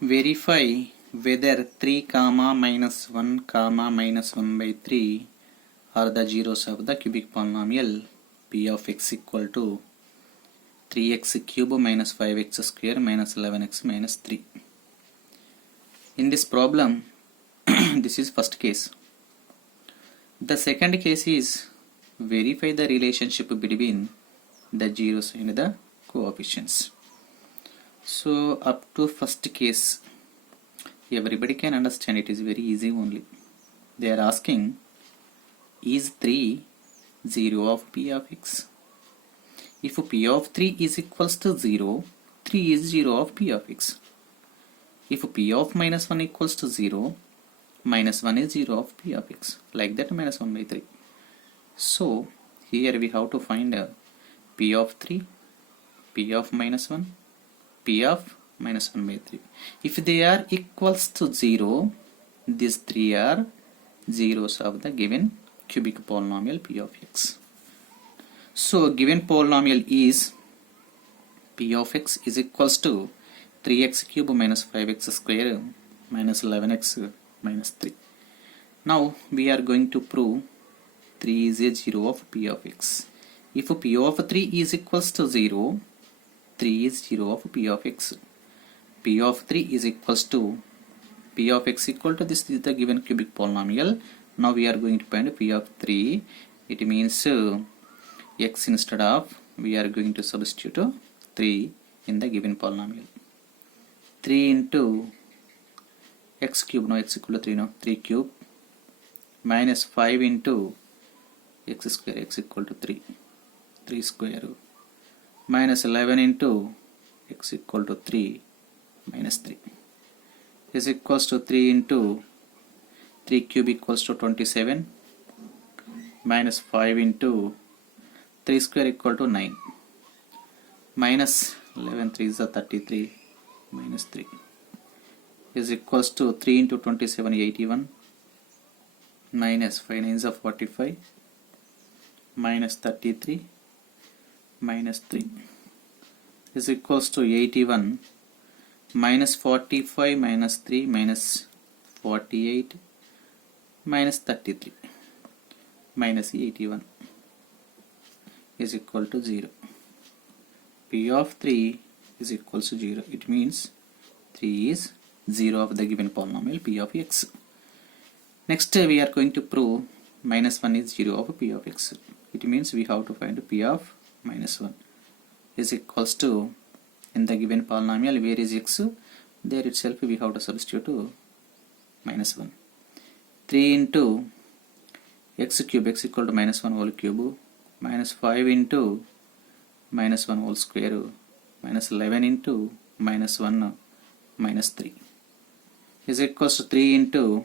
Verify whether 3 comma minus 1 comma minus 1 by 3 are the zeros of the cubic polynomial p of x equal to 3x cube minus 5x square minus 11x minus 3. In this problem, this is first case. The second case is verify the relationship between the zeros and the coefficients. So up to first case, everybody can understand, it is very easy only. They are asking, is 3 0 of p of x? If p of 3 is equals to 0, 3 is 0 of p of x. If p of minus 1 equals to 0, minus 1 is 0 of p of x. Like that, minus 1 by 3. So here we have to find p of 3, p of minus 1, p of minus 1 by 3. If they are equals to 0, these three are zeros of the given cubic polynomial p of x. So given polynomial is p of x is equals to 3x cube minus 5x square minus 11x minus 3. Now we are going to prove 3 is a 0 of p of x. If p of 3 is equals to 0, 3 is 0 of p of x. P of 3 is equals to p of x equal to this is the given cubic polynomial. Now we are going to find p of 3. It means x instead of we are going to substitute 3 in the given polynomial. 3 into x cube, no, x equal to 3, no, 3 cube minus 5 into x square, x equal to 3, 3 square minus 11 into x equal to 3 minus 3 is equals to 3 into 3 cube equals to 27 minus 5 into 3 square equal to 9 minus 11 3 is 33 minus 3 is equals to 3 into 27 81 minus 5 9 is 45 minus 33 minus 3 is equals to 81 minus 45 minus 3 minus 48 minus 33 minus 81 is equal to 0. P of 3 is equals to 0. It means 3 is 0 of the given polynomial p of x. Next we are going to prove minus 1 is 0 of p of x. It means we have to find p of minus 1 is equals to, in the given polynomial where is x, there itself we have to substitute minus 1. 3 into x cube, x equal to minus 1 whole cube minus 5 into minus 1 whole square minus 11 into minus 1 minus 3 is equals to 3 into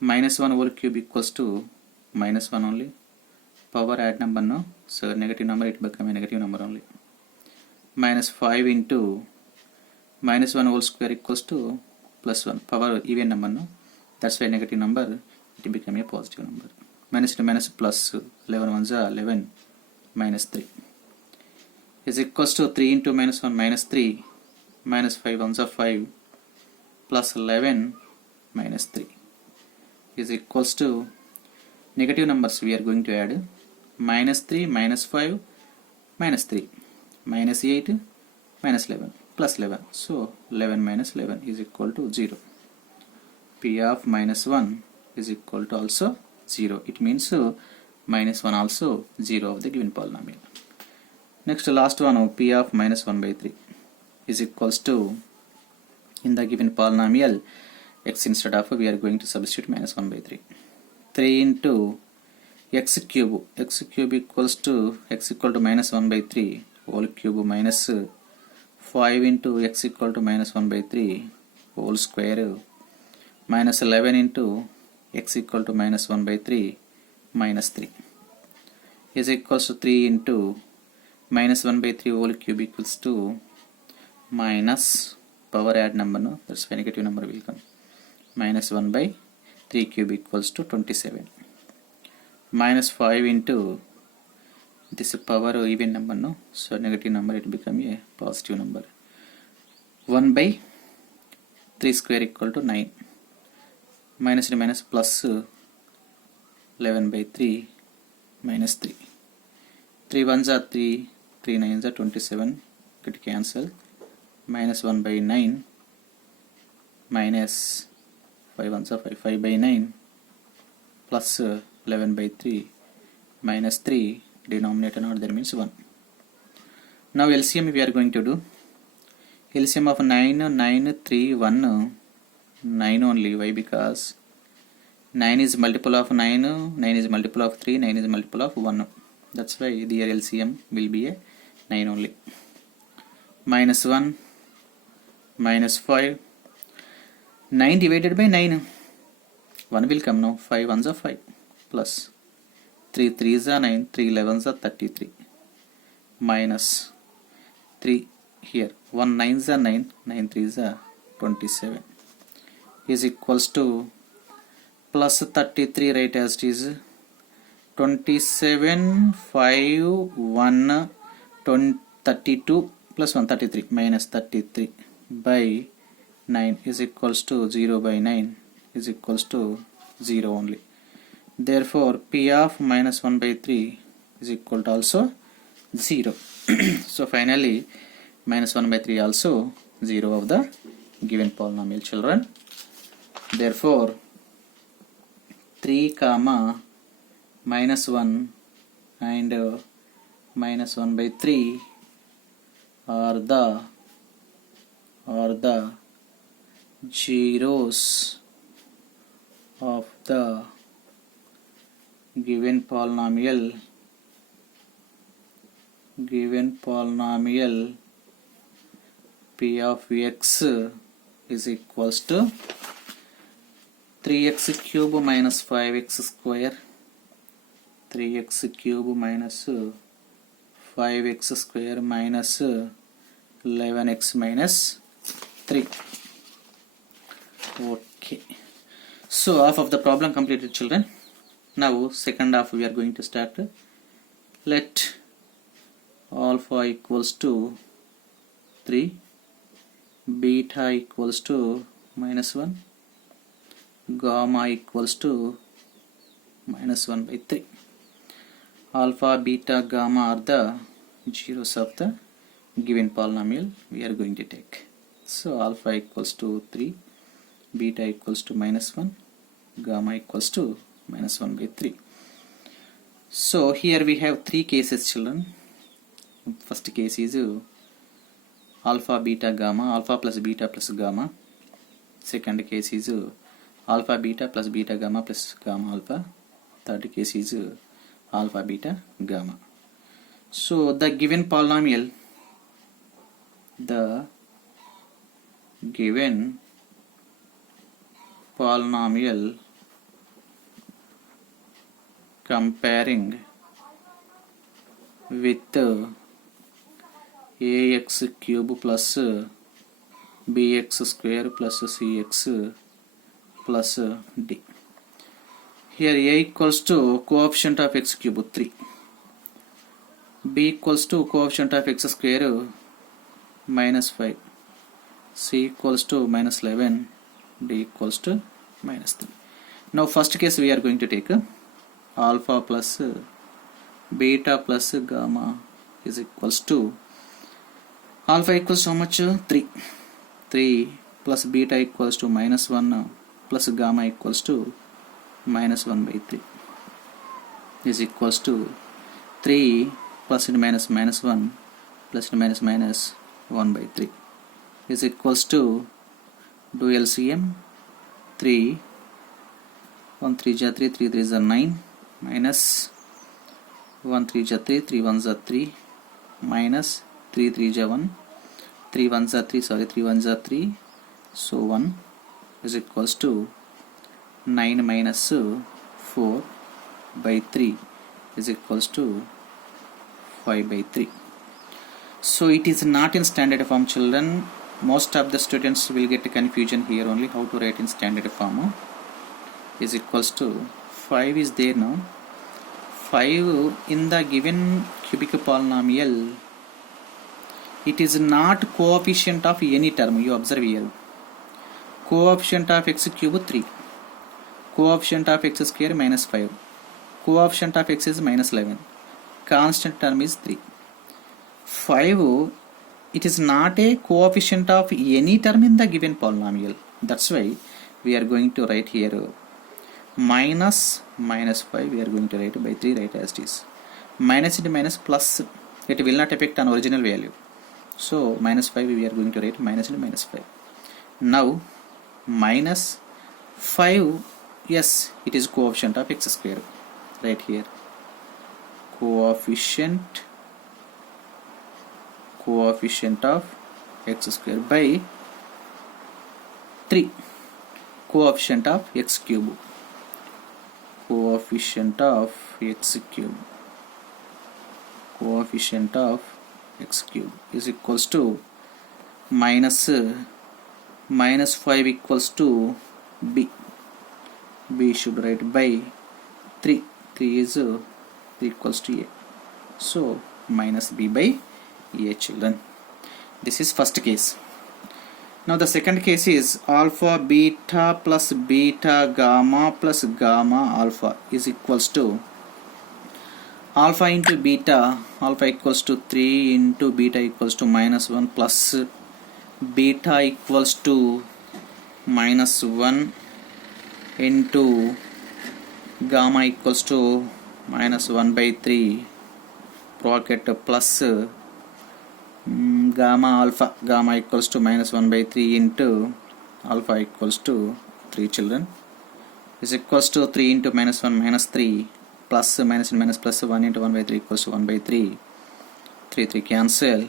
minus 1 whole cube equals to minus 1 only. Power add number, no, so negative number it become a negative number only. Minus 5 into minus 1 whole square equals to plus 1. Power even number, no, that's why negative number it become a positive number. Minus to minus plus 11 ones are 11 minus 3 is equals to 3 into minus 1 minus 3 minus 5 ones are 5 plus 11 minus 3 is equals to negative numbers we are going to add minus 3 minus 5 minus 3 minus 8 minus 11 plus 11. So 11 minus 11 is equal to 0. P of minus 1 is equal to also 0. It means minus 1 also 0 of the given polynomial. Next last one, p of minus 1 by 3 is equals to, in the given polynomial x instead of we are going to substitute minus 1 by 3. 3 into x cube equals to x equal to minus 1 by 3 whole cube minus 5 into x equal to minus 1 by 3 whole square minus 11 into x equal to minus 1 by 3 minus 3 is equals to 3 into minus 1 by 3 whole cube equals to minus power add number, no, that's why negative number will come, minus 1 by 3 cube equals to 27 minus 5 into this power even number, no, so negative number it become a positive number, 1 by 3 square equal to 9. Minus and minus plus 11 by 3 minus 3. 3 ones are 3, 3 nines are 27. Get cancel. Minus 1 by 9 minus 5 ones are 5, 5 by 9 plus 11 by 3 minus 3, denominator not there means 1. Now LCM we are going to do. LCM of 9, 9, 3, 1, 9 only. Why? Because 9 is multiple of 9, 9 is multiple of 3, 9 is multiple of 1. That's why the LCM will be a 9 only. Minus 1, minus 5. 9 divided by 9. 1 will come now. 5 ones are 5. Plus 3 3s are 9, 3 11s are 33. Minus 3 here. 1 9s are 9, 9 3s are 27. Is equals to plus 33, right as it is. 27, 5, 1, 32 plus 1, 33 minus 33 by 9 is equals to 0 by 9 is equals to 0 only. Therefore, P of minus 1 by 3 is equal to also 0. So finally, minus 1 by 3 also 0 of the given polynomial, children. Therefore, 3 comma minus 1 and minus 1 by 3 are the zeros of the given polynomial P of x is equals to 3x cube minus 5x square, 3x cube minus 5x square minus 11x minus 3. Okay. So half of the problem completed, children. Now second half we are going to start. Let alpha equals to 3, beta equals to minus 1, gamma equals to minus 1 by 3. Alpha, beta, gamma are the zeros of the given polynomial we are going to take. So alpha equals to 3, beta equals to minus 1, gamma equals to minus 1 by 3. So here we have three cases, children. First case is alpha, beta, gamma, alpha plus beta plus gamma. Second case is alpha, beta plus beta, gamma plus gamma alpha. Third case is alpha, beta, gamma. So the given polynomial comparing with ax cube plus bx square plus cx plus d. Here a equals to coefficient of x cube 3, b equals to coefficient of x square minus 5, c equals to minus 11, d equals to minus 3. Now first case we are going to take alpha plus beta plus gamma is equals to alpha equals how much? 3 plus beta equals to minus 1 plus gamma equals to minus 1 by 3 is equals to 3 plus and minus minus 1 plus and minus 1 by 3 is equals to do LCM 3 1 3 ja 3 3 3 are 9 minus 1 3 ja 3 3 1 are 3 minus 3 3 ja 1 3 1 are 3 sorry 3 1 are 3 so 1 is equals to 9 minus 4 by 3 is equals to 5 by 3. So it is not in standard form, children. Most of the students will get confusion here only how to write in standard form. Is equals to 5 is there now. 5 in the given cubic polynomial, it is not coefficient of any term. You observe here. coefficient of x cube 3, coefficient of x square minus 5, coefficient of x is minus 11, constant term is 3. 5, it is not a coefficient of any term in the given polynomial. That's why we are going to write here minus 5, we are going to write by 3, write as it is. Minus into minus plus, it will not affect on original value. So minus 5 we are going to write minus into minus 5. Now minus 5, yes, it is coefficient of x square. Right here, coefficient of x square by 3, coefficient of x cube, coefficient of x cube, coefficient of x cube is equals to minus 5 equals to b. B should write by 3. 3 is equals to a. So minus b by a, children. This is first case. Now the second case is alpha beta plus beta gamma plus gamma alpha is equals to alpha into beta, alpha equals to 3 into beta equals to minus 1 plus beta equals to minus 1 into gamma equals to minus 1 by 3 bracket plus gamma alpha, gamma equals to minus 1 by 3 into alpha equals to 3, children, is equals to 3 into minus 1 minus 3 plus minus and minus plus 1 into 1 by 3 equals to 1 by 3, 3 cancel,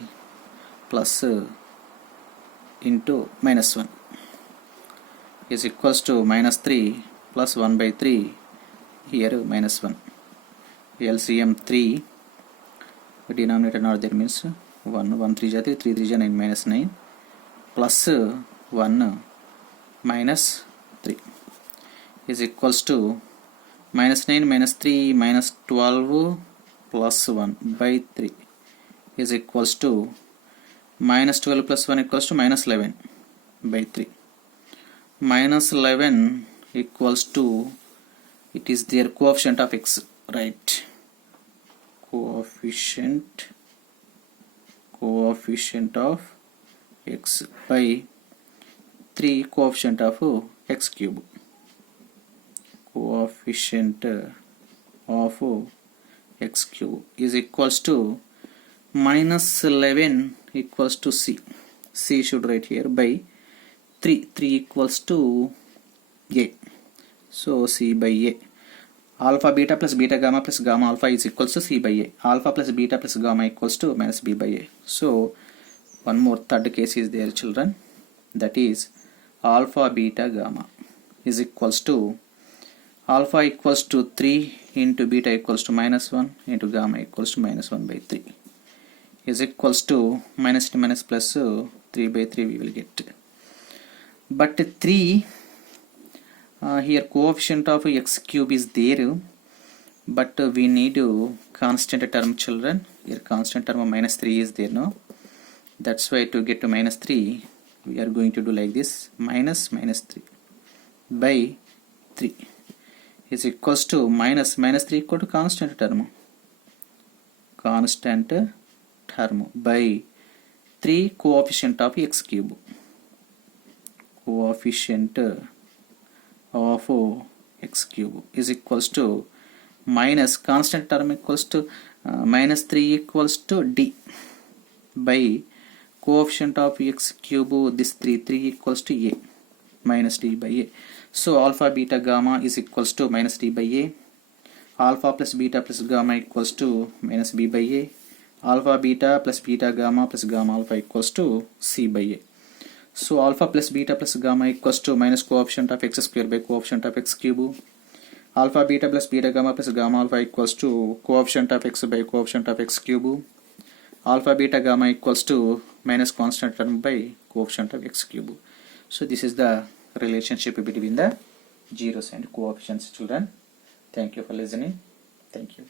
plus into minus 1 is equals to minus 3 plus 1 by 3, here minus 1, LCM 3, denominator not there means 1, 1 3 3, 3 3 9, minus 9 plus 1 minus 3 is equals to minus 9 minus 3 minus 12 plus 1 by 3 is equals to minus 12 plus 1 equals to minus 11 by 3. Minus 11 equals to, it is their coefficient of x, right? Coefficient of x by 3 coefficient of x cube, coefficient of x cube is equals to minus 11 equals to c. C should write here by 3 equals to a. So c by a. Alpha beta plus beta gamma plus gamma alpha is equals to c by a. Alpha plus beta plus gamma equals to minus b by a. So one more third case is there, children, that is alpha beta gamma is equals to alpha equals to 3 into beta equals to minus 1 into gamma equals to minus 1 by 3 is equals to minus to minus plus 3 by 3 we will get. But 3 here coefficient of x cube is there, but we need constant term, children. Here constant term of minus 3 is there now. That's why to get to minus 3 we are going to do like this, minus 3 by 3 is equals to minus 3 equal to constant term by 3 coefficient of x cube, coefficient of x cube is equals to minus constant term equals to minus 3 equals to d by coefficient of x cube, this 3 equals to a, minus d by a. So alpha beta gamma is equals to minus d by a, alpha plus beta plus gamma equals to minus b by a, alpha beta plus beta gamma plus gamma alpha equals to c by a. So alpha plus beta plus gamma equals to minus coefficient of x square by coefficient of x cube. Alpha beta plus beta gamma plus gamma alpha equals to coefficient of x by coefficient of x cube. Alpha beta gamma equals to minus constant term by coefficient of x cube. So this is the relationship between the zeros and coefficients, children. Thank you for listening. Thank you.